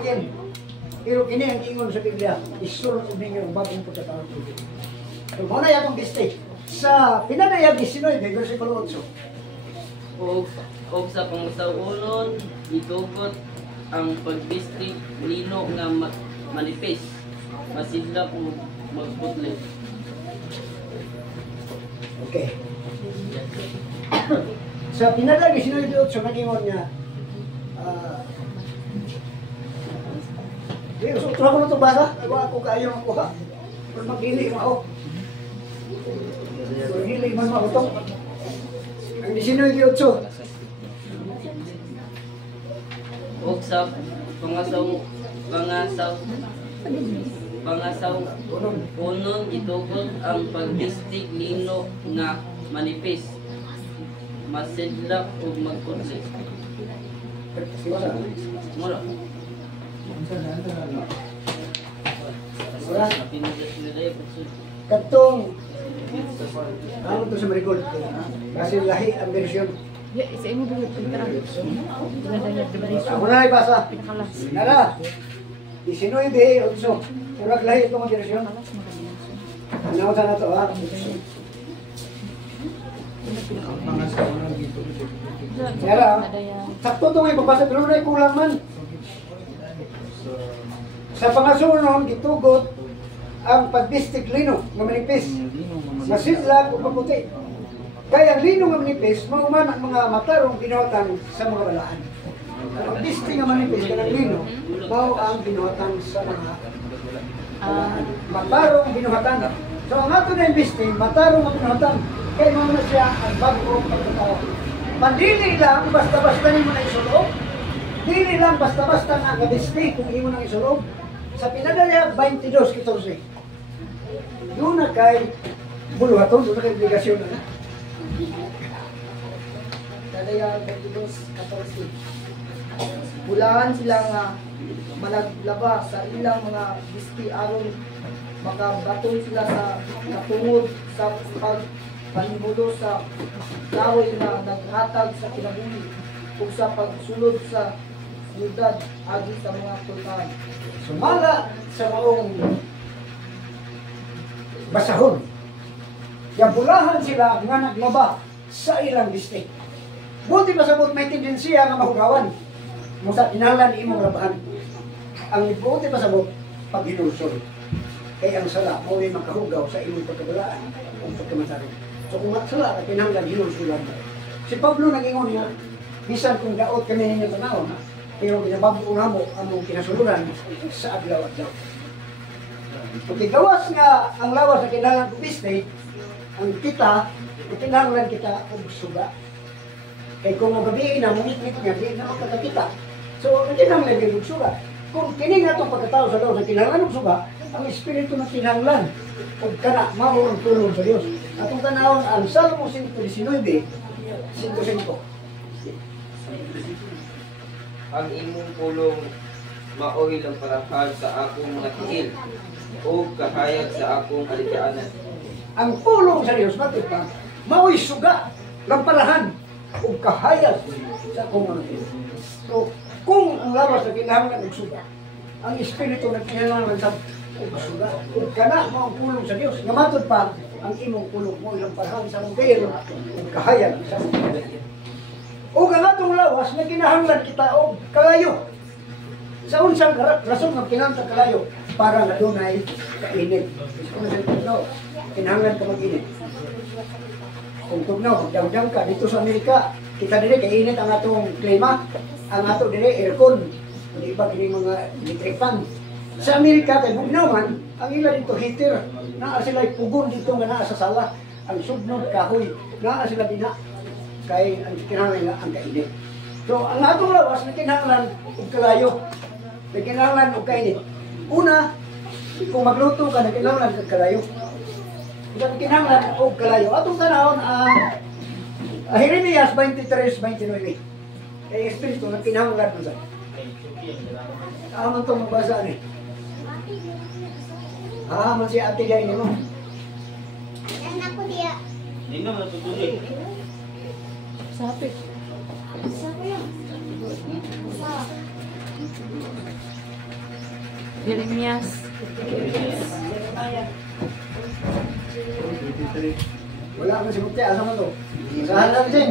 again. Pero kini ang ingon sa Biblia, isulod ninyo ang bagong pagkatao. So, muna yung biste. Sa pinanayag 19, versikulo 8. O sa pangusaulon, itugot ang pagbistig lino nga manipis, masidlak o magputli. Okay. Sa pinanayag 19, nag-ingon niya, so, ito ako na ito basa. Ako kayo makuha. Pero mag-hili mo. Mag-hili mo ito. Ang 19.8. O sa pangasaw unon itugot ang pagbistig lino nga manipis, masidlak o magputli. Mura. Katong ano to sa Maricol? Kasi lahi ang version. Sa inyo ba yung pintara? Ako na ibasa. Nara. 19.8. Murag lahi itong version. Ano sa na to ha? Nara. Sakto to nga ibabasa pero na kulang man. Sa pangasunon, gitugot ang pagbistig lino nga manipis, masidlak o maputi. Kaya ang lino nga manipis, mauman ang mga matarong binuhatan sa mga balaan. Ang pagbistig nga manipis, kanang lino, mao ang binuhatan sa mga balaan. Matarong binuhatan. So ang ato na yung bistig, matarong nga binuhatan. Kaya mao na siya ang bagong pagkatao. Pandili lang, basta-basta nimo na isulog. Dili lang basta-basta nga bistig kung imo nang isulog. Sa pinadaya 22:14. Doon na kay buluhaton, doon na kay obligasyon na. Pinadaya 22:14. Bulahan sila nga managlaba sa ilang mga bisti aron makabaton sila sa katungod sa pagpanimulo sa kahoy na naghatag sa kinabuhi ug sa pagsulod sa siyudad agi sa mga kultahan. Sumala sa maong basahon. Yang bulahan sila nga naglaba sa ilang bistig. Buti pa sabot may tendensiya nga mahugawan. Musa inalan imong labahan. Ang buti pa sabot pag hinulsol. Kaya ang sala mo ay makahugaw sa imong pagkabulaan o pagkamasarong. So kung sala ka pinanglan hinulsulan mo. Si Pablo nag-ingon nga, bisan kung daot kami ninyo tanawon, pero binabago nga mo ang kinasuluran sa adlaw-adlaw. Pag gawas nga ang lawas na kinalang kubiste, ang kita, kinahanglan kita og suga. Kaya kung magabihin na, mungit-ngit niya, di na makakakita. So, kinahanglan yung suga. Kung kining na itong pagkatao sa lawas na kinahanglan ng suga, ang espiritu na kinahanglan, huwag ka na, mao ang tulong sa Diyos. Atong tanawon ang Salmo 119, 105. Ang imong pulong maoy lang parahan sa akong mga tiil o kahayag sa akong alikaanan. Ang pulong sa Diyos, bakit pa? Mao'y suga, lamparahan, o kahayag sa akong mga tiil. So, kung ang lawas na kinahanglan ng suga, ang espiritu na kinahanglan sa suga, o kana mo ang pulong sa Diyos. Ngamatod pa, ang imong pulong mo, lamparahan sa akong tiil, o kahayag sa akong mga tiil. O ganatong lawas na kinahanglan kita o kalayo. Sa unsang rason ng kinahanglan kalayo para na dunay kainit. Kung sa tugnaw, kinahanglan ka mag-init. Kung tugnaw, magdamdam ka dito sa Amerika, kita dire kainit ang atong klima, ang ato dire aircon, hindi iba kini mga electric fan. Sa Amerika kay bugnaw man, ang ila dito heater, naa sila pugon dito nga naa sa sala, ang sudnod kahoy, naa sila dina. Kay ang kinahanglan ang kainit. So, ang atong lawas na kinahanglan og kalayo. Na kinahanglan og kainit. Una, kung magluto ka na kinahanglan kag kalayo. Kung kinahanglan og kalayo. Atong tanawon ang Jeremias 23:29. Kay espiritu na kinahanglan mo sa. Aman to mabasa ni. Man si ate diay nimo. Anak ko dia. Nino matutuloy. Sapit. Siapa yang? Jeremias. Wala akong si Mutya. Asa mo to? Saan lang din.